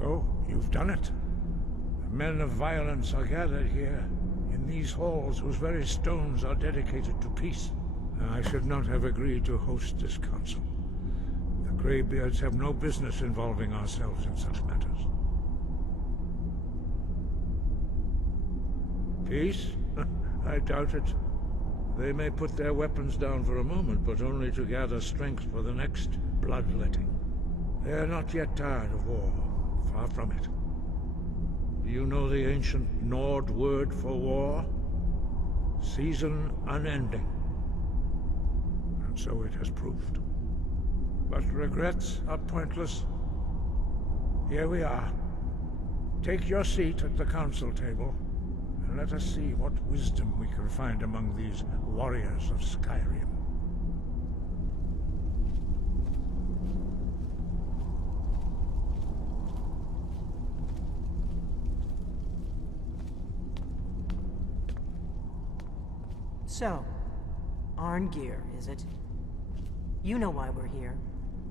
So, you've done it. The men of violence are gathered here, in these halls whose very stones are dedicated to peace. I should not have agreed to host this council. The Greybeards have no business involving ourselves in such matters. Peace? I doubt it. They may put their weapons down for a moment, but only to gather strength for the next bloodletting. They are not yet tired of war. Far from it. Do you know the ancient Nord word for war? Season unending. And so it has proved. But regrets are pointless. Here we are. Take your seat at the council table, and let us see what wisdom we can find among these warriors of Skyrim. So, Arngeir, is it? You know why we're here.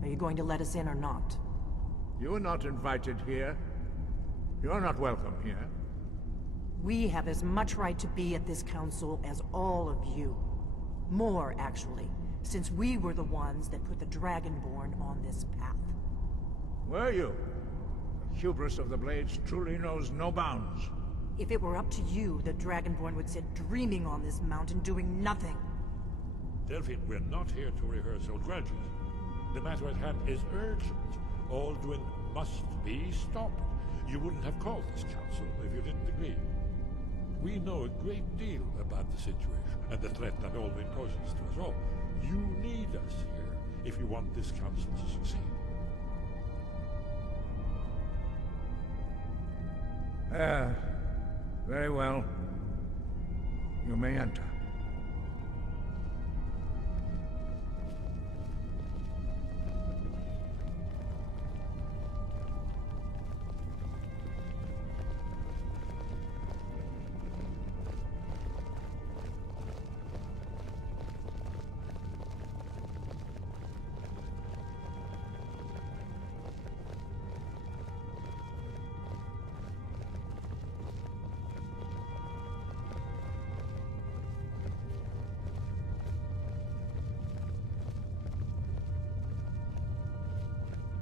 Are you going to let us in or not? You are not invited here. You're not welcome here. We have as much right to be at this council as all of you. More, actually, since we were the ones that put the Dragonborn on this path. Were you? The hubris of the Blades truly knows no bounds. If it were up to you, the Dragonborn would sit dreaming on this mountain doing nothing. Delphine, we're not here to rehearse old grudges. The matter at hand is urgent. All doing must be stopped. You wouldn't have called this council if you didn't agree. We know a great deal about the situation and the threat that Alwyn poses to us all. You need us here if you want this council to succeed. Very well. You may enter.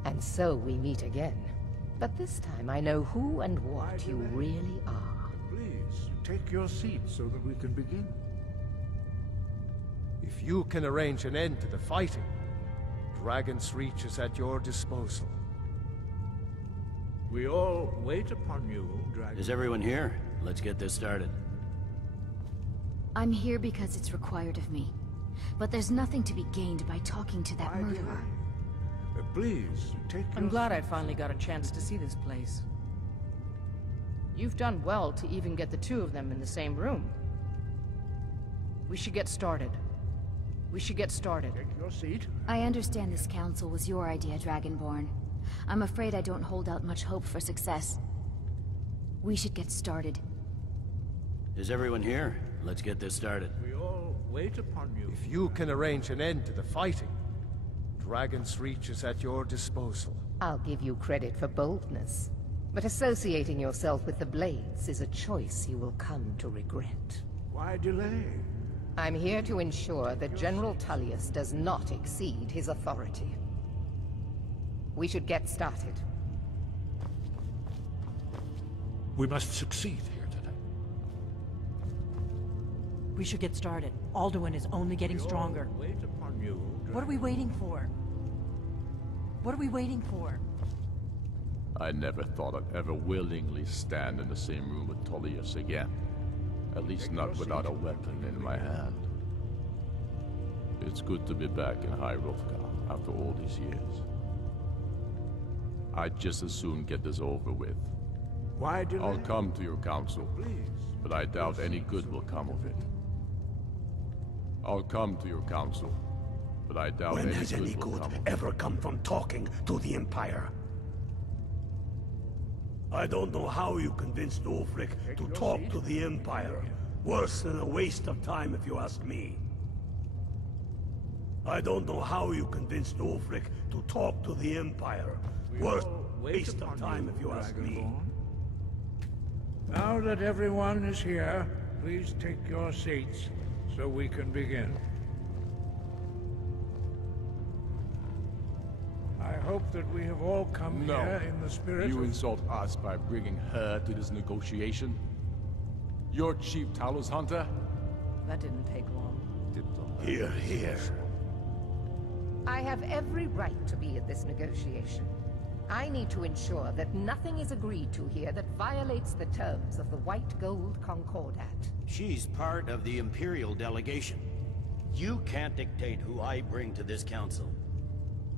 And so we meet again. But this time I know who and what you really are. Please, take your seat so that we can begin. If you can arrange an end to the fighting, Dragon's Reach is at your disposal. We all wait upon you, Dragon. Is everyone here? Let's get this started. I'm here because it's required of me. But there's nothing to be gained by talking to that murderer. Please, take your I'm glad I finally got a chance to see this place. You've done well to even get the two of them in the same room. We should get started. We should get started. Take your seat. I understand this council was your idea, Dragonborn. I'm afraid I don't hold out much hope for success. We should get started. Is everyone here? Let's get this started. We all wait upon you. If you can arrange an end to the fighting, Dragon's Reach is at your disposal. I'll give you credit for boldness, but associating yourself with the Blades is a choice you will come to regret. Why delay? I'm here to ensure that General Tullius does not exceed his authority. We should get started. We must succeed here today. We should get started. Alduin is only getting stronger. Wait upon you. What are we waiting for? What are we waiting for? I never thought I'd ever willingly stand in the same room with Tullius again. At least not without a weapon in my hand. It's good to be back in High Hrothgar after all these years. I'd just as soon get this over with. Why delay? I'll come to your council, Please. but I doubt any good will come of it. I'll come to your council, but I doubt When any has any good will good come of it. ever come from talking to the Empire? I don't know how you convinced Ulfric to talk to the Empire. Worse than a waste of time if you ask me. I don't know how you convinced Ulfric to talk to the Empire. Worse... Waste of time, if you ask me. Now that everyone is here, please take your seats so we can begin. I hope that we have all come here in the spirit You of... insult us by bringing her to this negotiation? You're Chief Talos Hunter? That didn't take long. Here, here. I have every right to be at this negotiation. I need to ensure that nothing is agreed to here that violates the terms of the White Gold Concordat. She's part of the Imperial delegation. You can't dictate who I bring to this council.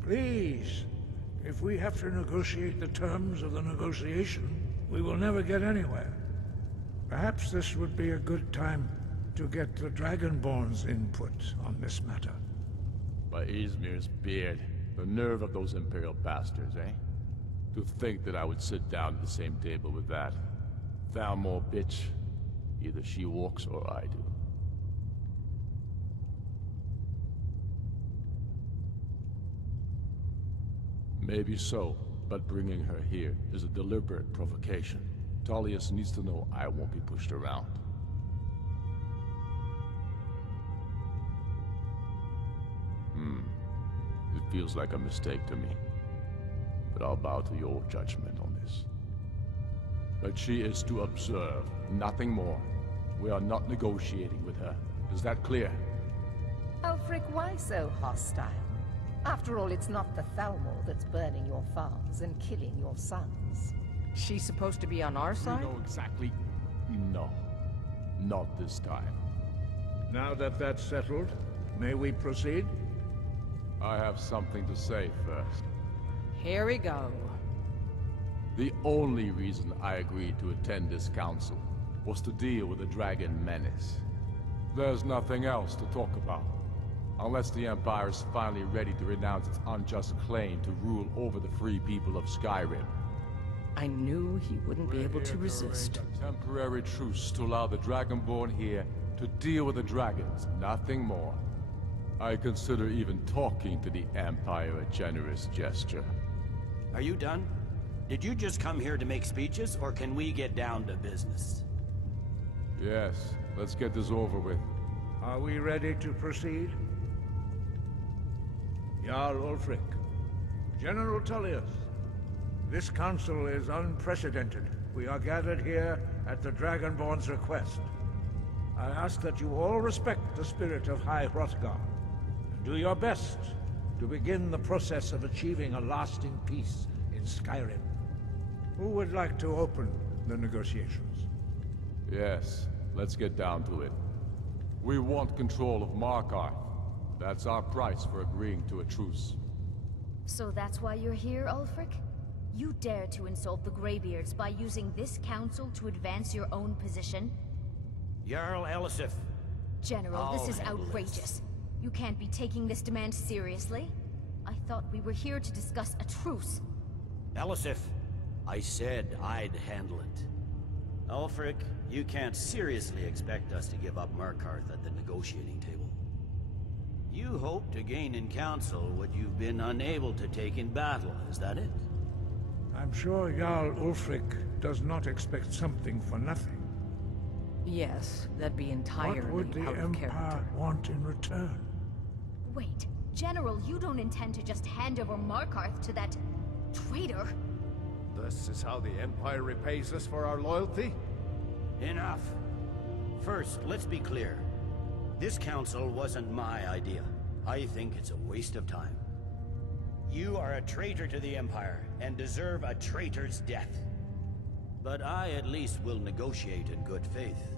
Please, if we have to negotiate the terms of the negotiation, we will never get anywhere. Perhaps this would be a good time to get the Dragonborn's input on this matter. By Izmir's beard, the nerve of those Imperial bastards, eh? To think that I would sit down at the same table with that. Thalmor bitch. Either she walks or I do. Maybe so, but bringing her here is a deliberate provocation. Tullius needs to know I won't be pushed around. It feels like a mistake to me. But I'll bow to your judgment on this. But she is to observe, nothing more. We are not negotiating with her. Is that clear? Ulfric, why so hostile? After all, it's not the Thalmor that's burning your farms and killing your sons. She's supposed to be on our side? You know exactly... No. Not this time. Now that that's settled, may we proceed? I have something to say first. Here we go. The only reason I agreed to attend this council was to deal with the Dragon Menace. There's nothing else to talk about. Unless the Empire is finally ready to renounce its unjust claim to rule over the free people of Skyrim. I knew he wouldn't be able to resist. A temporary truce to allow the Dragonborn here to deal with the dragons, nothing more. I consider even talking to the Empire a generous gesture. Are you done? Did you just come here to make speeches, or can we get down to business? Yes, let's get this over with. Are we ready to proceed? Jarl Ulfric, General Tullius, this council is unprecedented. We are gathered here at the Dragonborn's request. I ask that you all respect the spirit of High Hrothgar, and do your best to begin the process of achieving a lasting peace in Skyrim. Who would like to open the negotiations? Yes, let's get down to it. We want control of Markarth. That's our price for agreeing to a truce. So that's why you're here, Ulfric? You dare to insult the Greybeards by using this council to advance your own position? Jarl Elisif. General, this is I'll handle outrageous. this. You can't be taking this demand seriously. I thought we were here to discuss a truce. Elisif, I said I'd handle it. Ulfric, you can't seriously expect us to give up Markarth at the negotiating table. You hope to gain in council what you've been unable to take in battle, is that it? I'm sure Jarl Ulfric does not expect something for nothing. Yes, that'd be entirely What would the out of Empire character. want in return? Wait, General, you don't intend to just hand over Markarth to that traitor? This is how the Empire repays us for our loyalty? Enough. First, let's be clear. This council wasn't my idea. I think it's a waste of time. You are a traitor to the Empire, and deserve a traitor's death. But I at least will negotiate in good faith.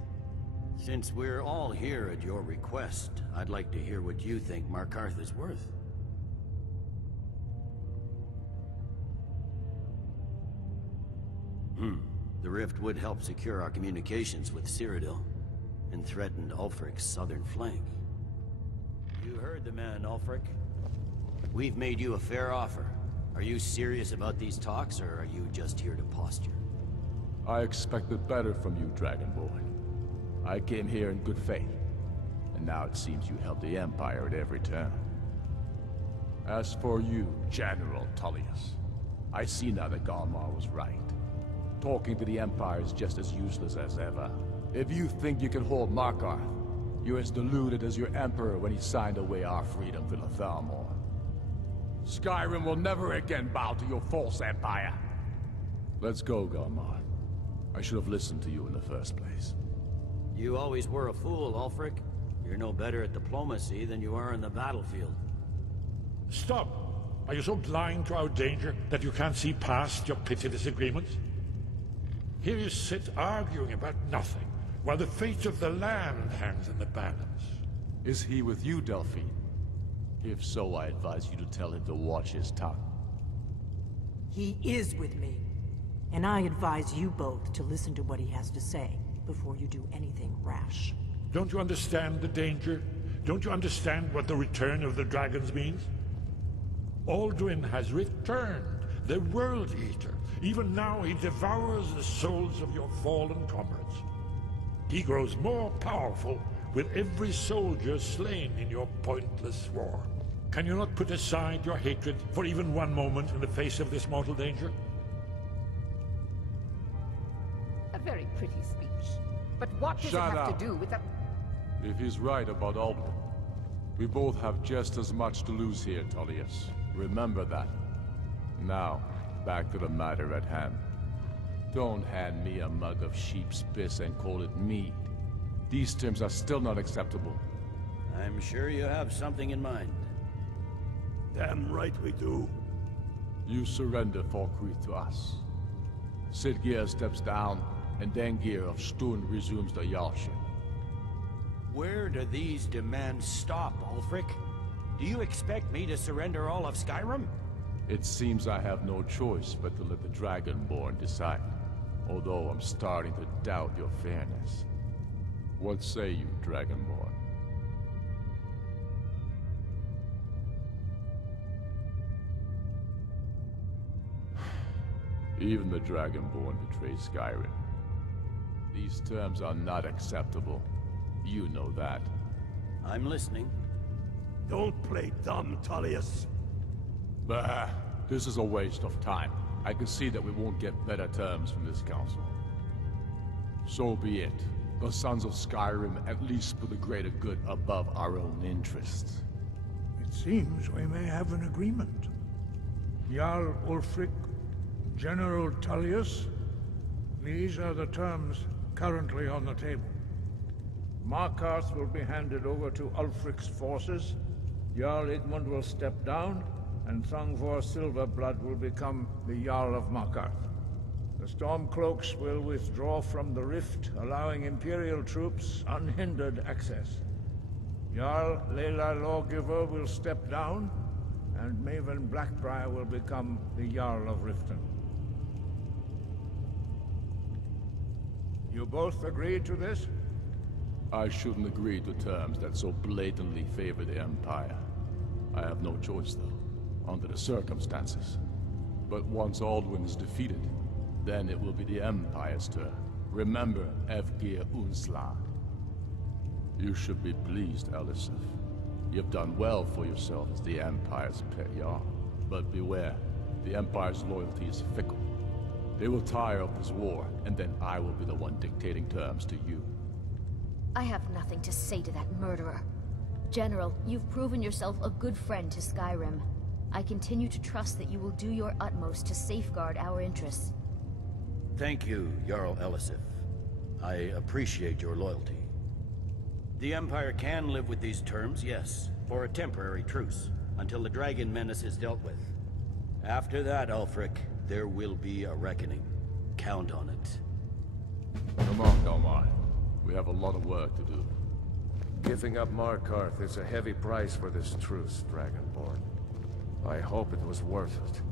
Since we're all here at your request, I'd like to hear what you think Markarth is worth. The rift would help secure our communications with Cyrodiil, and threatened Ulfric's southern flank. You heard the man, Ulfric. We've made you a fair offer. Are you serious about these talks, or are you just here to posture? I expected better from you, Dragonborn. I came here in good faith, and now it seems you help the Empire at every turn. As for you, General Tullius, I see now that Galmar was right. Talking to the Empire is just as useless as ever. If you think you can hold Markarth, you're as deluded as your Emperor when he signed away our freedom to the Thalmor. Skyrim will never again bow to your false empire. Let's go, Galmar. I should have listened to you in the first place. You always were a fool, Ulfric. You're no better at diplomacy than you are in the battlefield. Stop! Are you so blind to our danger that you can't see past your petty disagreements? Here you sit arguing about nothing, while the fate of the land hangs in the balance. Is he with you, Delphine? If so, I advise you to tell him to watch his tongue. He is with me. And I advise you both to listen to what he has to say before you do anything rash. Don't you understand the danger? Don't you understand what the return of the dragons means? Alduin has returned, the World Eater. Even now he devours the souls of your fallen comrades. He grows more powerful with every soldier slain in your pointless war. Can you not put aside your hatred for even one moment in the face of this mortal danger? A very pretty speech. But what does Shut it have up. to do with the... If he's right about Alduin, we both have just as much to lose here, Tullius. Remember that. Now, back to the matter at hand. Don't hand me a mug of sheep's piss and call it mead. These terms are still not acceptable. I'm sure you have something in mind. Damn right we do. You surrender Falkreath to us. Sidgeir steps down, and Dengir of Sturn resumes the Jarlship. Where do these demands stop, Ulfric? Do you expect me to surrender all of Skyrim? It seems I have no choice but to let the Dragonborn decide. Although I'm starting to doubt your fairness. What say you, Dragonborn? Even the Dragonborn betray Skyrim. These terms are not acceptable. You know that. I'm listening. Don't play dumb, Tullius. Bah, this is a waste of time. I can see that we won't get better terms from this council. So be it. The Sons of Skyrim at least put the greater good above our own interests. It seems we may have an agreement. Jarl Ulfric, General Tullius, these are the terms currently on the table. Markarth will be handed over to Ulfric's forces, Jarl Igmund will step down, and Thongvor Silverblood will become the Jarl of Markarth. The Stormcloaks will withdraw from the rift, allowing Imperial troops unhindered access. Jarl Leila Lawgiver will step down, and Maven Blackbriar will become the Jarl of Riften. You both agree to this? I shouldn't agree to terms that so blatantly favor the Empire. I have no choice, though, under the circumstances. But once Alduin is defeated, then it will be the Empire's turn. Remember Evgir Unslag. You should be pleased, Elisif. You've done well for yourself as the Empire's pet Jarl. But beware, the Empire's loyalty is fickle. They will tire of this war, and then I will be the one dictating terms to you. I have nothing to say to that murderer. General, you've proven yourself a good friend to Skyrim. I continue to trust that you will do your utmost to safeguard our interests. Thank you, Jarl Elisif. I appreciate your loyalty. The Empire can live with these terms, yes, for a temporary truce, until the dragon menace is dealt with. After that, Ulfric, there will be a reckoning. Count on it. Come on, Galmar. We have a lot of work to do. Giving up Markarth is a heavy price for this truce, Dragonborn. I hope it was worth it.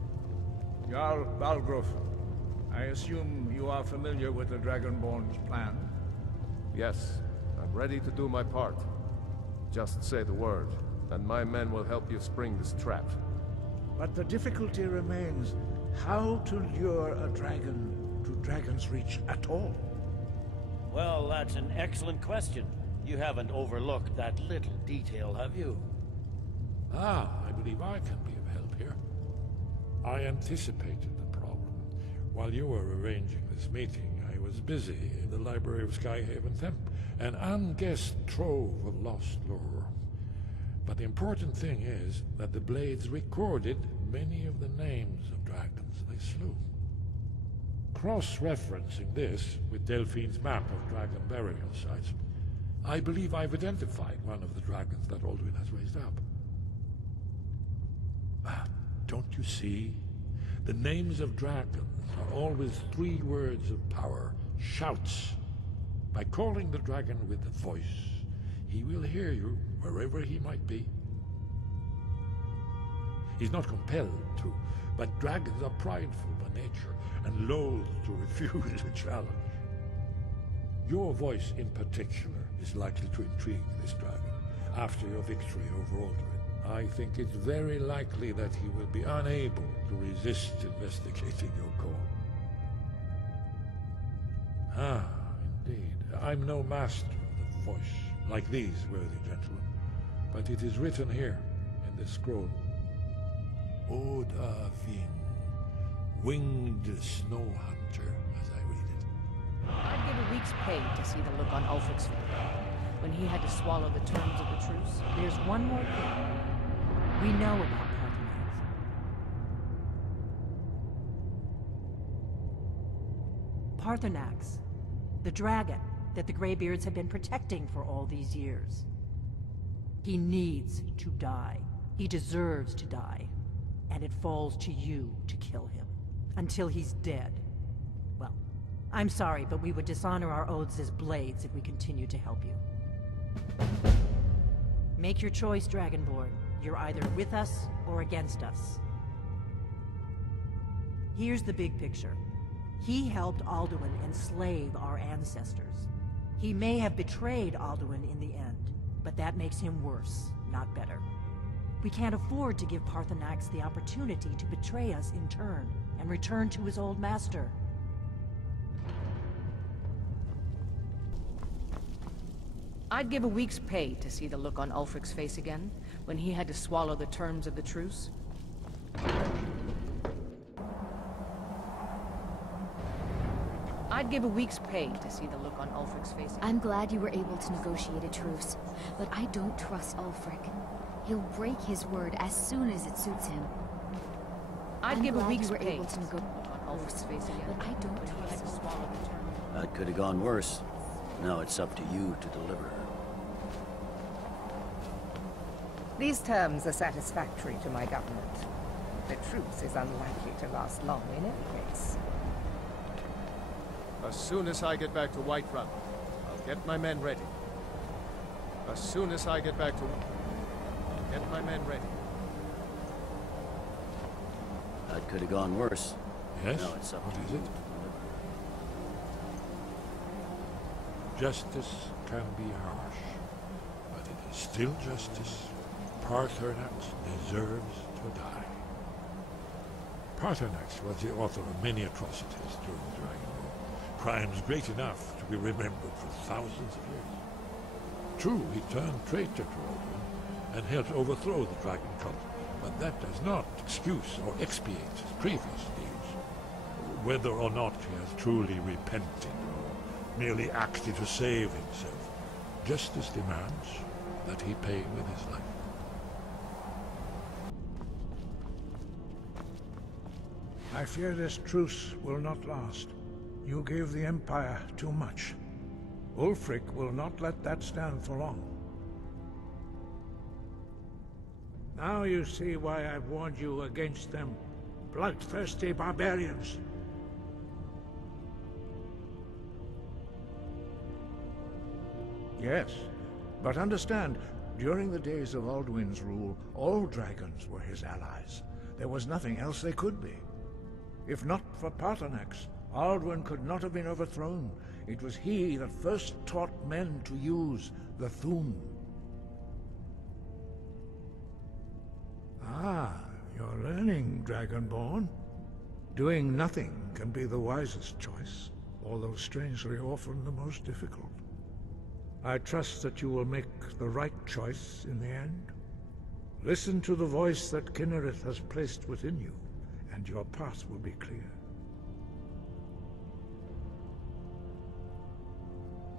Jarl Balgruuf, I assume you are familiar with the Dragonborn's plan? Yes, I'm ready to do my part. Just say the word, and my men will help you spring this trap. But the difficulty remains how to lure a dragon to Dragon's Reach at all. Well, that's an excellent question. You haven't overlooked that little detail, have you? Ah, I believe I can be of help here. I anticipated the problem. While you were arranging this meeting, I was busy in the library of Skyhaven Temp, an unguessed trove of lost lore. But the important thing is that the Blades recorded many of the names of dragons they slew. Cross-referencing this with Delphine's map of dragon burial sites, I believe I've identified one of the dragons that Alduin has raised up. Don't you see? The names of dragons are always 3 words of power, shouts. By calling the dragon with a voice, he will hear you wherever he might be. He's not compelled to, but dragons are prideful by nature and loath to refuse a challenge. Your voice in particular is likely to intrigue this dragon after your victory over Alduin. I think it's very likely that he will be unable to resist investigating your call. Ah, indeed. I'm no master of the voice, like these worthy gentlemen, but it is written here in this scroll. Oda Ving, winged snow hunter, as I read it. I'd give a week's pay to see the look on Ulfric's face when he had to swallow the terms of the truce. There's one more thing. We know about Paarthurnax. Paarthurnax, the dragon that the Greybeards have been protecting for all these years. He needs to die. He deserves to die. And it falls to you to kill him. Until he's dead. Well, I'm sorry, but we would dishonor our oaths as Blades if we continue to help you. Make your choice, Dragonborn. You're either with us or against us. Here's the big picture. He helped Alduin enslave our ancestors. He may have betrayed Alduin in the end, but that makes him worse, not better. We can't afford to give Paarthurnax the opportunity to betray us in turn and return to his old master. I'd give a week's pay to see the look on Ulfric's face again when he had to swallow the terms of the truce. I'd give a week's pay to see the look on Ulfric's face again. I'm glad you were able to negotiate a truce, but I don't trust Ulfric. He'll break his word as soon as it suits him. I'd give a week's pay able to negotiate on Ulfric's face again, but I don't when he had trust to swallow the terms. That could have gone worse. Now it's up to you to deliver. These terms are satisfactory to my government. The truce is unlikely to last long in any case. As soon as I get back to Whiterun, I'll get my men ready. As soon as I get back to... I'll get my men ready. That could have gone worse. Yes? Now it's up What to is you it? to deliver. Justice can be harsh, but it is still justice. Paarthurnax deserves to die. Paarthurnax was the author of many atrocities during the Dragon War, crimes great enough to be remembered for thousands of years. True, he turned traitor to Alduin and helped overthrow the dragon cult, but that does not excuse or expiate his previous deeds. Whether or not he has truly repented or merely acted to save himself, justice demands that he pay with his life. I fear this truce will not last. You gave the Empire too much. Ulfric will not let that stand for long. Now you see why I've warned you against them. Bloodthirsty barbarians. Yes, but understand, during the days of Alduin's rule, all dragons were his allies. There was nothing else they could be. If not for Paarthurnax, Alduin could not have been overthrown. It was he that first taught men to use the Thu'um. Ah, you're learning, Dragonborn. Doing nothing can be the wisest choice, although strangely often the most difficult. I trust that you will make the right choice in the end. Listen to the voice that Kynareth has placed within you, and and your path will be clear.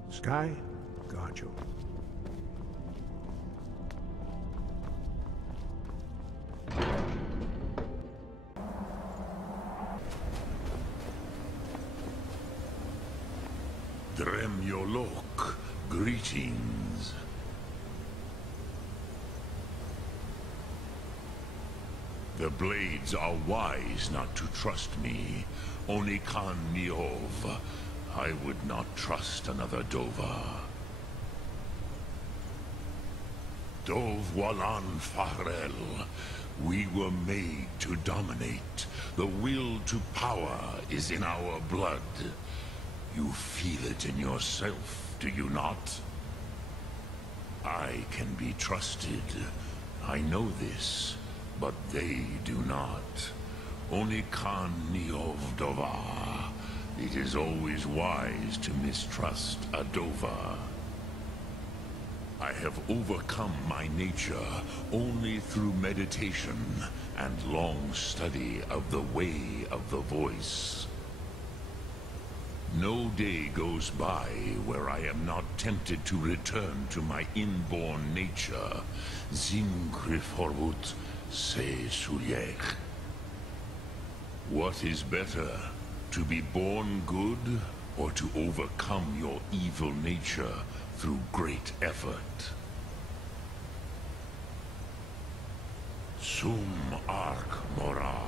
Sky, guard you. Dremyolok, greetings. The Blades are wise not to trust me. Only Khan Niov. I would not trust another Dova. Dov Walan Farel. We were made to dominate. The will to power is in our blood. You feel it in yourself, do you not? I can be trusted. I know this, but they do not. Only Khan Niov Dova. It is always wise to mistrust a Dova. I have overcome my nature only through meditation and long study of the way of the voice. No day goes by where I am not tempted to return to my inborn nature. Zimgriforwut se sulyech. What is better, to be born good, or to overcome your evil nature through great effort? Sum arc mora.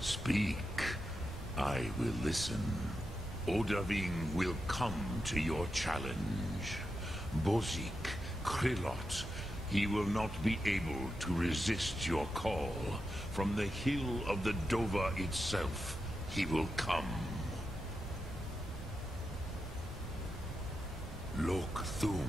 Speak, I will listen. Odaving will come to your challenge. Bozik, Krillot, he will not be able to resist your call. From the hill of the Dova itself, he will come. Lok Thum.